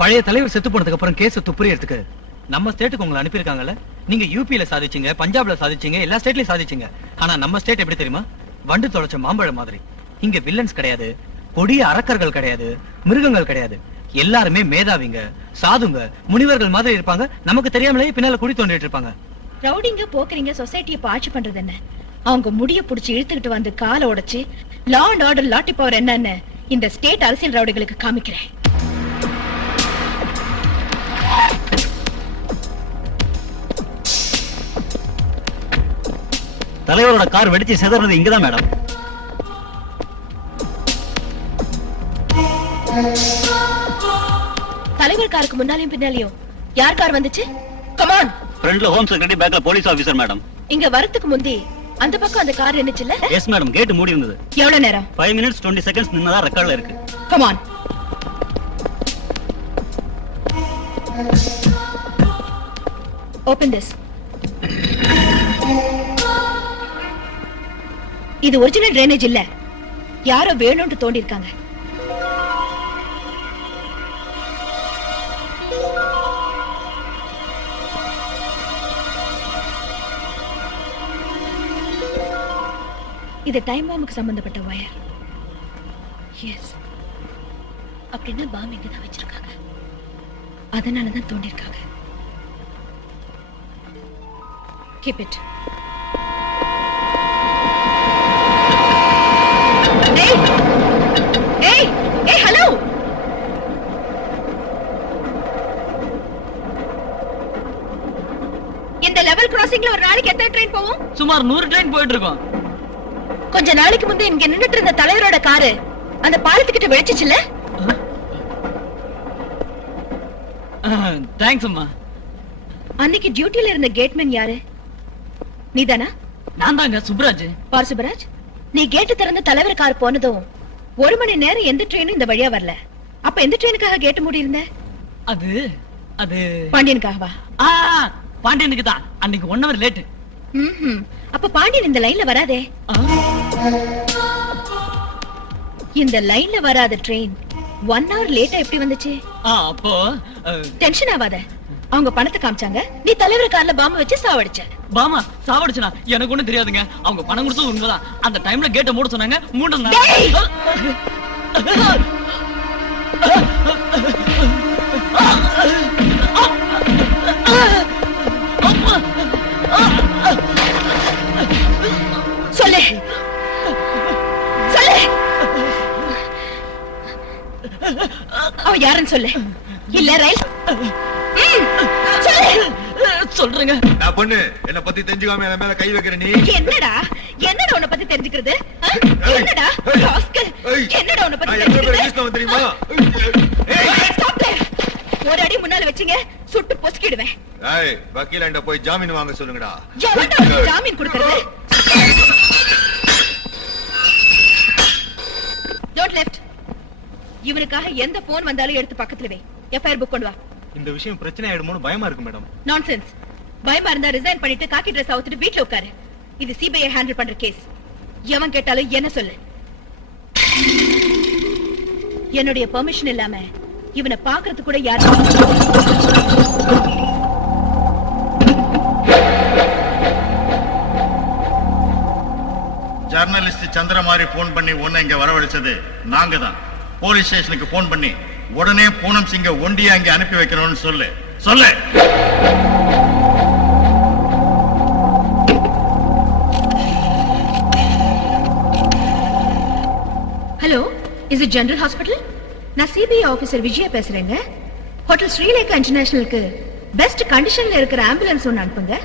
பழைய தலைவர் செத்து போனதுக்கு அப்புறம் கேஸ் துப்புரியறதுக்கு நம்ம ஸ்டேட்டுக்கு உங்களை அனுப்பியிருக்காங்கல்ல. நீங்க யூபியில சாதிச்சீங்க, பஞ்சாப்ல சாதிச்சீங்க, எல்லா ஸ்டேட்லயும் சாதிச்சீங்க. ஆனா நம்ம ஸ்டேட் எப்படி தெரியுமா? வண்டு தொலைச்ச மாம்பழம் மாதிரி. இங்க வில்லன்ஸ் கிடையாது, கொடிய அரக்கர்கள் கிடையாது, மிருகங்கள் கிடையாது. எல்லாருமே மேதாவிங்க, சாதுங்க, முனிவர்கள் மாதிரி இருப்பாங்க. நமக்கு தெரியாமலே பின்னால குடி தோண்டிட்டு இருப்பாங்க. ரவுடிங்க போக்குறீங்க சொசைட்டியை பாட்சி பண்றது என்ன? அவங்க முடிய புடிச்சு இழுத்துக்கிட்டு வந்து காலை உடைச்சு லா அண்ட் ஆர்டர் லாட்டி பவர் என்னன்னு இந்த ஸ்டேட் அரசியல் ரவுடிகளுக்கு காமிக்கிறேன். தலைவரோட கார் வெடிச்சு செதறது இங்கதான் மேடம். தலைவர் காருக்கு முன்னாலையும் பின்னாலையும் யார் கார் வந்துச்சு? கமான். ஃப்ரண்ட்ல ஹோம் செக்ரட்டரி, பேக்ல போலீஸ் ஆபீசர் மேடம். இங்க வரதுக்கு முந்தி அந்த பக்கம் அந்த கார் நின்னுச்சுல? எஸ் மேடம், கேட் மூடி இருந்தது. எவ்வளவு நேரம்? 5 minutes 20 seconds நின்னதா ரெக்கார்ட்ல இருக்கு. கமான். Open this. இது ஒரிஜினல் ட்ரைனேஜ் இல்ல, யாரோ வேணும்னு தோண்டி இருக்காங்க. இது டைம் பாம்புக்கு சம்பந்தப்பட்ட வயர். எஸ், அப்படின்னா பாம்பு இங்கதான் வச்சிருக்காங்க, அதனாலதான் தோண்டி இருக்காங்க. Keep it. Hey! Hey! Hey, hello! இந்த லெவல் கிராசிங்ல ஒரு நாளைக்கு எத்தனை ட்ரெயின் போகும்? சுமார் 100 ட்ரெயின் போயிட்டு இருக்கோம். கொஞ்ச நாளைக்கு முந்தைய இங்க நின்னுட்டு இருந்த தலைவரோட காரு அந்த பாலத்துக்கிட்ட வெடிச்சுச்சுல? தேங்க்ஸ் அம்மா. அன்னைக்கு டியூட்டில இருந்த கேட்மேன் யாரு? நீதானா? நான் தாங்க, சுப்ராஜ். பார் சுப்ராஜ், நீ கேட்டு திறந்த தலைவர் கார் போனதும் 1 மணி நேரம் எந்த ட்ரெயினும் இந்த வழியா வரல. அப்ப எந்த ட்ரெயினுக்காக கேட்டு மூடி இருந்த? அது அது பாண்டியனுக்காகவா? பாண்டியனுக்கு தான். அன்னைக்கு 1 hour லேட். அப்ப பாண்டியன் இந்த லைன்ல வராதே. இந்த லைன்ல வராத ட்ரெயின் 1 hour லேட்டா எப்படி வந்துச்சு? அப்போ டென்ஷன் ஆகாத. அவங்க பணத்தை காமிச்சாங்க, நீ தலைவர் கார்ல பாம்பு வச்சு சாவடிச்ச. பாமா சாவடிச்சனா? எனக்கு ஒண்ணும் தெரியாதுங்க. அவங்க பணம் கொடுத்தது உண்மைதான். அந்த டைம்ல கேட்ட மூட சொன்னாங்க, மூடுனா. சொல்லு சொல்லு, அவன் யாருன்னு சொல்லு. இல்ல ரயில் சொல்றேங்க. நான் பொண்ணு என்ன பத்தி தெரிஞ்சுக்காம என் மேல கை வைக்கிற நீ? என்னடா என்னடா உன்னை பத்தி தெரிஞ்சுக்கிறது? என்னடா ராஸ்கல், என்னடா உன்னை பத்தி தெரிஞ்சுக்கிறது தெரியுமா? ஒரு அடி முன்னால வச்சீங்க, சுட்டு பொசுக்கிடுவேன். ஏய், வக்கீலாண்ட போய் ஜாமீன் வாங்க சொல்லுங்கடா. ஜாமீன் கொடுக்கறது? Don't left. இவனுக்காக எந்த போன் வந்தாலும் எடுத்து பக்கத்துல வை. எஃப்ஐஆர் புக் கொண்டு வா. இந்த விஷயம் பிரச்சனை ஆயிடுமோன்னு பயமா இருக்கு மேடம். நான்சென்ஸ். பயமா இருந்தா ரிசைன் பண்ணிட்டு காக்கி ட்ரெஸ் அவுத்துட்டு வீட்ல உட்காரு. இது சிபிஐ ஹேண்டில் பண்ற கேஸ். எவன் கேட்டாலும் என்ன சொல்லு. என்னுடைய பெர்மிஷன் இல்லாம இவனை பாக்குறது கூட யாரும். ஜர்னலிஸ்ட் சந்திரமாரி போன் பண்ணி உன்னை இங்க வரவழைச்சது நாங்க தான். போலீஸ் ஸ்டேஷனுக்கு போன் பண்ணி உடனே பூனம் சிங்க ஒண்டியா இங்க அனுப்பி வைக்கணும்னு சொல்லு. சொல்லு. Hello, is it general hospital? நான் சிபிஐ ஆபீசர் விஜயா பேசுறேங்க. ஹோட்டல் ஸ்ரீலேகா இன்டர்நேஷனலுக்கு பெஸ்ட் கண்டிஷன்ல இருக்கிற ஆம்புலன்ஸ் ஒன்னு அனுப்புங்க.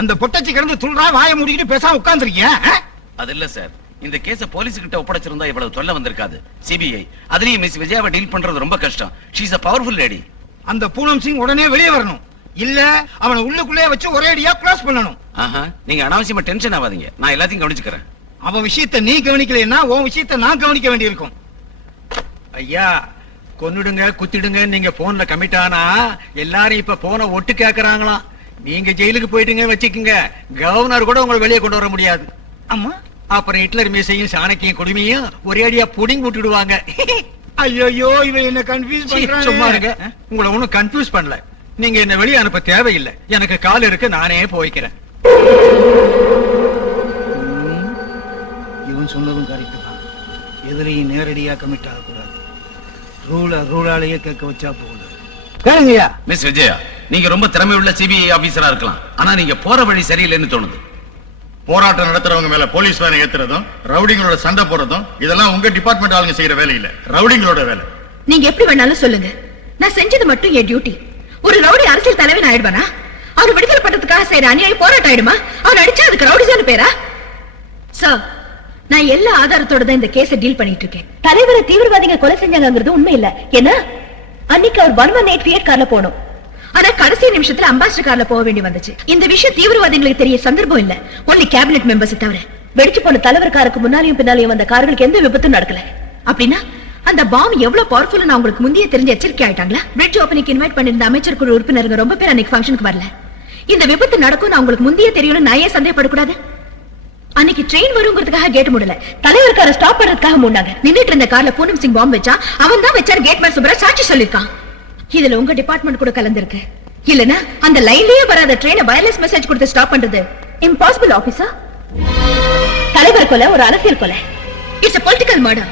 அந்த பொட்டச்சி கிடந்து துள்றா வாயை மூடிக்கிட்டு பேசாம உட்கார்ந்துருக்கியா? அது இல்ல சார், இந்த கேஸ போலீஸ் கிட்ட ஒப்படைச்சிருந்தா இவ்வளவு தொல்லை வந்திருக்காது. சிபிஐ அதுலயும் மிஸ் விஜயாவை டீல் பண்றது ரொம்ப கஷ்டம். She is a powerful lady. அந்த பூனம் சிங் உடனே வெளியே வரணும், இல்ல அவனை உள்ளுக்குள்ளே வச்சு ஒரே அடியா க்ளோஸ் பண்ணணும். ஆஹா, நீங்க அனாவசியமா டென்ஷன் ஆகாதீங்க, நான் எல்லாத்தையும் கவனிச்சுக்கிறேன். அவன் விஷயத்தை நீ கவனிக்கலைன்னா உன் விஷயத்தை நான் கவனிக்க வேண்டியிருக்கும். ஐயா, கொன்னுடுங்க குத்திடுங்க நீங்க போன்ல கமிட் ஆனா எல்லாரும் இப்ப போன ஒட்டு கேக்குறாங்களாம். நீங்க ஜெயிலுக்கு போயிட்டுங்க வச்சுக்குங்க, கவர்னர் கூட உங்களை வெளியே கொண்டு வர முடியாது. அம்மா, அப்புறம் ஹிட்லர் மீசையும் சாணக்கியும் கொடுமையும் ஒரே அடியா புடிங் விட்டுடுவாங்க. ஐயோ இவன் என்ன கன்ஃபியூஸ் பண்றான். சும்மா இருங்க, உங்களை ஒண்ணும் கன்ஃபியூஸ் பண்ணல. நீங்க என்ன வெளியே அனுப்ப தேவையில்லை, எனக்கு கால் இருக்கு, நானே போய்க்கிறேன். இவன் சொன்னதும் கரெக்ட் தான். எதிரையும் நேரடியா கமிட் ஆகக்கூடாது, ரூலாலேயே கேட்க வச்சா போகுது. கேளுங்கய்யா. மிஸ் விஜயா, நீங்க ரொம்ப திறமை உள்ள சிபிஐ ஆபீசரா இருக்கலாம், ஆனா நீங்க போற வழி சரியில்லைன்னு தோணுது. போராட்டம் நடத்துறவங்க மேல போலீஸ் வேனை ஏத்துறதும் ரவுடிங்களோட சண்டை போடுறதும் இதெல்லாம் உங்க டிபார்ட்மெண்ட் ஆளுங்க செய்யற வேலை இல்ல, ரவுடிங்களோட வேலை. நீங்க எப்படி வேணாலும் சொல்லுங்க, நான் செஞ்சது மட்டும் என் டியூட்டி. ஒரு ரவுடி அரசியல் தலைவன் ஆயிடுவானா? அவர் விடுதலை பண்றதுக்காக செய்யற அநியாயம் போராட்டம் ஆயிடுமா? அவர் அடிச்சா அதுக்கு ரவுடிசான பேரா? சார், நான் எல்லா ஆதாரத்தோட தான் இந்த கேஸை டீல் பண்ணிட்டு இருக்கேன். தலைவரை தீவிரவாதிகள் கொலை செஞ்சாங்கிறது உண்மை இல்ல. என்ன அன்னைக்கு அவர் 118 Fiat கார்ல போனோம், ஆனா கடைசி நிமிஷத்துல அம்பாசிடர் கார்ல போக வேண்டி வந்துச்சு. இந்த விஷயம் தீவிரவாதிகளுக்கு தெரிய சந்தர்ப்பம் இல்ல, ஒன்லி கேபினெட் மெம்பர்ஸ் தவிர. வெடிச்சு போன தலைவர் காருக்கு முன்னாலையும் பின்னாலையும் வந்த கார்களுக்கு எந்த விபத்தும் நடக்கல. அப்படின்னா அந்த பாம் எவ்வளவு பவர்ஃபுல் உங்களுக்கு முந்தைய தெரிஞ்ச எச்சரிக்கை ஆயிட்டாங்களா? பிரிட்ஜ் ஓபனிங் இன்வைட் பண்ணிருந்த அமைச்சர் குழு உறுப்பினர்கள் ரொம்ப பேர் அன்னைக்கு ஃபங்க்ஷனுக்கு வரல. இந்த விபத்து நடக்கும் உங்களுக்கு முந்தைய தெரியும், நான் ஏன் சந்தேகப்படக்கூடாது? அன்னைக்கு ட்ரெயின் வருங்கிறதுக்காக கேட் மூடல, தலைவர் காரை ஸ்டாப் பண்றதுக்காக மூடாங்க. நின்னுட்டு இருந்த கார்ல பூனம் சிங் பாம்பு வச்சா அவன் தான் வச்சார், கேட்மேன் சுப்ரா சாட்சி சொல்லிருக்கான். இதுல உங்க டிபார்ட்மெண்ட் கூட கலந்திருக்கு. இல்லனா அந்த லைன்லயே வராத ட்ரெயினை வயர்லெஸ் மெசேஜ் கொடுத்து ஸ்டாப் பண்றது இம்பாசிபிள் ஆபீசர். தலைவர் கொலை ஒரு அரசியல் கொலை, இட்ஸ் a political murder.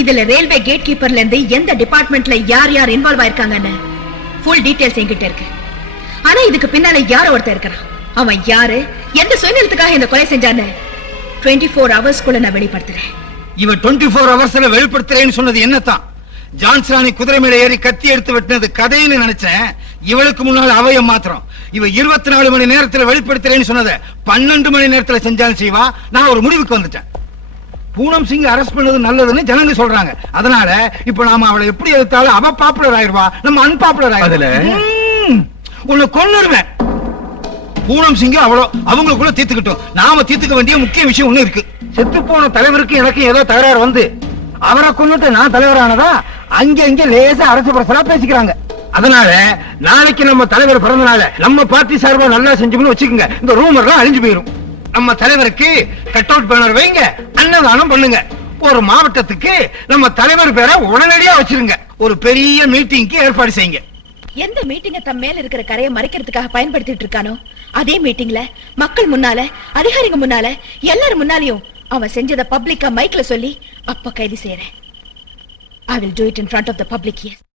இதுல ரயில்வே கேட் கீப்பர்ல இருந்து எந்த டிபார்ட்மெண்ட்ல யார் யார் இன்வால்வ் ஆயிருக்காங்கன்னு ஃபுல் டீடைல்ஸ் என்கிட்ட இருக்கு. ஆனா இதுக்கு பின்னால யாரோ ஒருத்தர் இருக்கிறான். அவன் யாரு, எந்த சுயநலத்துக்காக இந்த கொலை செஞ்சான்னு 24 ஹவர்ஸ்க்குள்ள நான் வெளிப்படுத்துறேன். இவ 24 ஹவர்ஸ்ல வெளிப்படுத்துறேன்னு சொன்னது என்னத்தான்? ஜான்சராணி குதிரை மேல ஏறி கத்தி எடுத்து வெட்டினது கதைன்னு நினைச்சேன். இவளுக்கு முன்னால் அவைய மாத்திரம் இவ 24 மணி நேரத்துல வெளிப்படுத்துறேன்னு சொன்னத 12 மணி நேரத்துல செஞ்சாலும் செய்வா. நான் ஒரு முடிவுக்கு வந்துட்டேன். பூனம் சிங் அரெஸ்ட் பண்ணது நல்லதுன்னு ஜனங்க சொல்றாங்க. அதனால இப்ப நாம அவளை எப்படி எடுத்தாலும் அவ பாப்புலர் ஆயிருவா, நம்ம அன்பாப்புலர் ஆயிருவோம். உன்னை கொன்னுடுவேன். பூனம் சிங் அவ்வளோ அவங்களுக்குள்ள தீர்த்துக்கிட்டோம். நாம தீர்த்துக்க வேண்டிய முக்கிய விஷயம் ஒண்ணு இருக்கு. செத்து போன தலைவருக்கு எனக்கு ஏதோ தகராறு வந்து அவரை கொண்டுட்டு நான் தலைவரானதா அங்க லேசா அரசு பிரசரா பேசிக்கிறாங்க. அதனால நாளைக்கு நம்ம தலைவர் பிறந்த நாள நம்ம பார்ட்டி சார்பா நல்லா செஞ்சோம்னு வச்சுக்கோங்க, இந்த ரூமர்லாம் அழிஞ்சு போயிரும். நம்ம தலைவருக்கு கட் அவுட் பேனர் வைங்க, அன்னதானம் பண்ணுங்க. ஒரு மாவட்டத்துக்கு நம்ம தலைவர் பேரை உடனடியா வச்சிருங்க. ஒரு பெரிய மீட்டிங்க்கு ஏற்பாடு செய்யுங்க. எந்த மீட்டிங்க தம் மேல இருக்கிற கரையை மறைக்கிறதுக்காக பயன்படுத்திட்டு இருக்கானோ அதே மீட்டிங்ல மக்கள் முன்னால, அதிகாரிங்க முன்னால, எல்லாரும் முன்னாலையும் அவன் செஞ்சத பப்ளிக்கா மைக்ல சொல்லி அப்ப கைது செய்யறேன். I will do it in front of the public here.